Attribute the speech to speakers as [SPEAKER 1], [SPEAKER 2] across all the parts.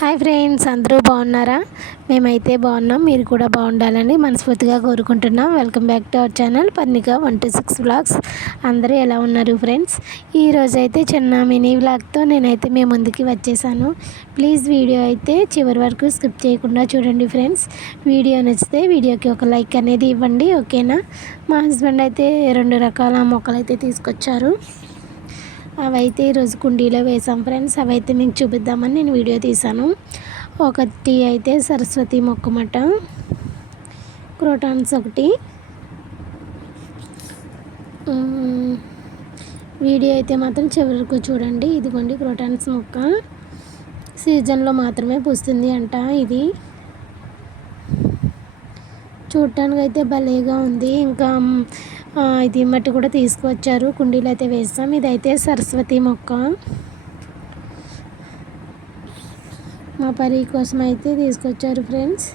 [SPEAKER 1] Hi friends అందరూ బాగున్నారా? మేమైతే బాగున్నాం మీరు కూడా బాగుండాలని మనస్ఫూర్తిగా కోరుకుంటున్నాం. Welcome back to our channel Parnika one two six vlogs. అందరూ ఎలా ఉన్నారు ఫ్రెండ్స్? ఈరోజు అయితే చిన్న మినీ వ్లాగ్తో నేనైతే మీ ముందుకి వచ్చేసాను. ప్లీజ్ వీడియో అయితే చివరి వరకు స్కిప్ చేయకుండా చూడండి ఫ్రెండ్స్. వీడియో నచ్చితే వీడియోకి ఒక లైక్ అనేది ఇవ్వండి ఓకేనా? మా హస్బెండ్ అయితే రెండు రకాల మొక్కలు అయితే తీసుకొచ్చారు. అవైతే ఈరోజు కుండీలో వేసాం ఫ్రెండ్స్. అవైతే మీకు చూపిద్దామని నేను వీడియో తీశాను. ఒకటి అయితే సరస్వతి మొక్కమట. క్రోటాన్స్ ఒకటి. వీడియో అయితే మాత్రం చివరికి చూడండి. ఇదిగోండి క్రోటాన్స్ మొక్క. సీజన్లో మాత్రమే పూస్తుంది అంట ఇది. చూడటానికి అయితే భలేగా ఉంది. ఇంకా ఇది మట్టి కూడా తీసుకువచ్చారు. కుండీలు అయితే వేసాం ఇదైతే సరస్వతి మొక్క. మా పరి కోసం అయితే తీసుకొచ్చారు ఫ్రెండ్స్.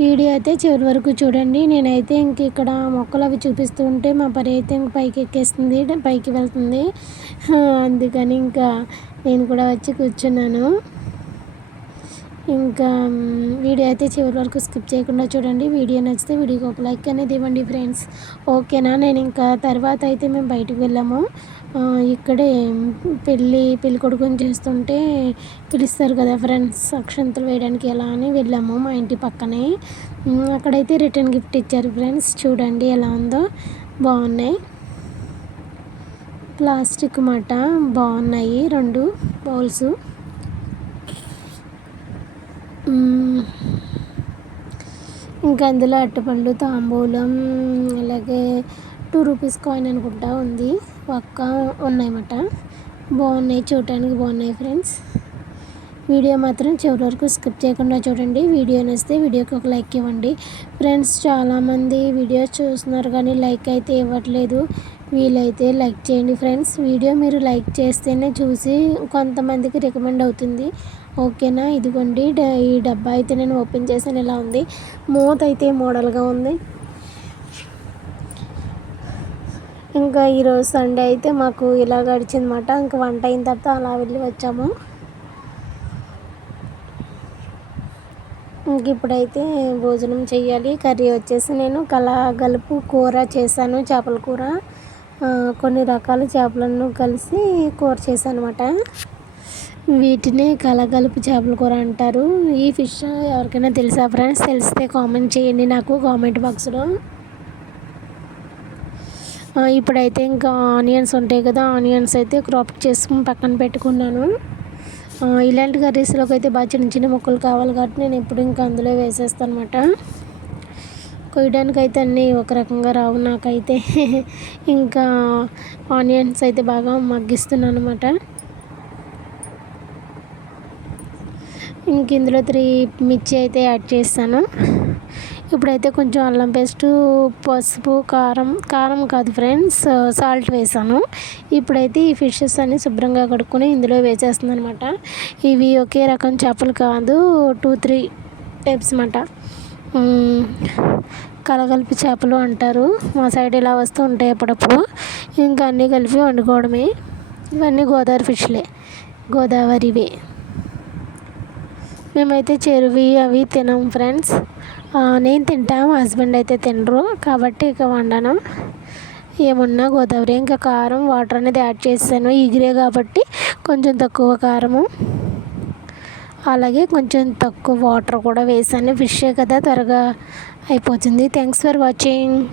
[SPEAKER 1] వీడియో అయితే చివరి వరకు చూడండి. నేనైతే ఇంక ఇక్కడ మొక్కలు అవి చూపిస్తూ ఉంటే మా పరి అయితే ఇంక పైకి ఎక్కేస్తుంది పైకి వెళ్తుంది. అందుకని ఇంకా నేను కూడా వచ్చి కూర్చున్నాను. ఇంకా వీడియో అయితే చివరి వరకు స్కిప్ చేయకుండా చూడండి. వీడియో నచ్చితే వీడియోకి ఒక లైక్ అనేది ఇవ్వండి ఫ్రెండ్స్. ఓకేనా? నేను ఇంకా తర్వాత అయితే మేము బయటకు వెళ్ళాము. ఇక్కడే పెళ్ళి పెళ్ళి కొడుకుని చేస్తుంటే పిలుస్తారు కదా ఫ్రెండ్స్ అక్షంతలు వేయడానికి ఎలా అని వెళ్ళాము మా ఇంటి పక్కనే. అక్కడైతే రిటర్న్ గిఫ్ట్ ఇచ్చారు ఫ్రెండ్స్. చూడండి ఎలా ఉందో. బాగున్నాయి. ప్లాస్టిక్ మాట బాగున్నాయి. రెండు బౌల్స్. ఇంకా అందులో అట్టపళ్ళు తాంబూలం అలాగే టూ రూపీస్ కాయిన్ అనుకుంటా ఉంది. ఒక్క ఉన్నాయన్నమాట. బాగున్నాయి చూడటానికి బాగున్నాయి ఫ్రెండ్స్ వీడియో మాత్రం చివరి వరకు స్కిప్ చేయకుండా చూడండి. వీడియో నచ్చితే వీడియోకి ఒక లైక్ ఇవ్వండి. ఫ్రెండ్స్ చాలామంది వీడియోస్ చూస్తున్నారు కానీ లైక్ అయితే ఇవ్వట్లేదు. వీలైతే లైక్ చేయండి ఫ్రెండ్స్. వీడియో మీరు లైక్ చేస్తేనే చూసి కొంతమందికి రికమెండ్ అవుతుంది. ఓకేనా? ఇదిగోండి. ఈ డబ్బా అయితే నేను ఓపెన్ చేసాను ఇలా ఉంది? మూత అయితే మోడల్గా ఉంది. ఇంకా ఈరోజు సండే అయితే మాకు ఇలా గడిచిందన్నమాట. ఇంకా వంట అయిన తర్వాత అలా వెళ్ళి వచ్చాము. ఇంక ఇప్పుడైతే భోజనం చేయాలి. కర్రీ వచ్చేసి నేను కలగలుపు కూర చేశాను చేపల కూర. కొన్ని రకాల చేపలను కలిసి కూర చేశానమాట. అనమాట వీటిని కలగలుపు చేపల కూర అంటారు. ఈ ఫిష్ ఎవరికైనా తెలుసా ఫ్రెండ్స్ తెలిస్తే కామెంట్ చేయండి నాకు కామెంట్ బాక్స్లో ఇప్పుడైతే ఇంకా ఆనియన్స్ ఉంటాయి కదా ఆనియన్స్ అయితే క్రాప్ చేసుకుని పక్కన పెట్టుకున్నాను. ఇలాంటి కర్రీస్లోకి అయితే బాగా చిన్న చిన్న ముక్కలు కావాలి కాబట్టి నేను ఇప్పుడు ఇంకా అందులో వేసేస్తాను అనమాట కొయ్యడానికి అయితే అన్నీ ఒక రకంగా రావు నాకైతే. ఇంకా ఆనియన్స్ అయితే బాగా మగ్గిస్తున్నాను అనమాట ఇంక ఇందులో త్రీ మిర్చి అయితే యాడ్ చేస్తాను. ఇప్పుడైతే కొంచెం అల్లం పేస్టు పసుపు కారం కారం కాదు ఫ్రెండ్స్ సాల్ట్ వేసాను. ఇప్పుడైతే ఈ ఫిషెస్ అన్ని శుభ్రంగా కడుక్కొని ఇందులో వేసేస్తుంది అనమాట ఇవి ఒకే రకం చేపలు కాదు టూ త్రీ టైప్స్ అనమాట కలగలిపి చేపలు అంటారు. మా సైడ్ ఇలా వస్తూ ఉంటాయి అప్పుడప్పుడు. ఇంకా అన్నీ కలిపి వండుకోవడమే. ఇవన్నీ గోదావరి ఫిష్లే. గోదావరివి. మేమైతే చెరువి అవి తినం ఫ్రెండ్స్. నేను తింటా మా హస్బెండ్ అయితే తినరు. కాబట్టి ఇక వండను. ఏమున్నా గోదావరి. ఇంకా కారం వాటర్ అనేది యాడ్ చేస్తాను. ఈగిరే కాబట్టి కొంచెం తక్కువ కారము. అలాగే కొంచెం తక్కువ వాటర్ కూడా వేసాను ఫిషే కదా త్వరగా అయిపోతుంది. Thanks for watching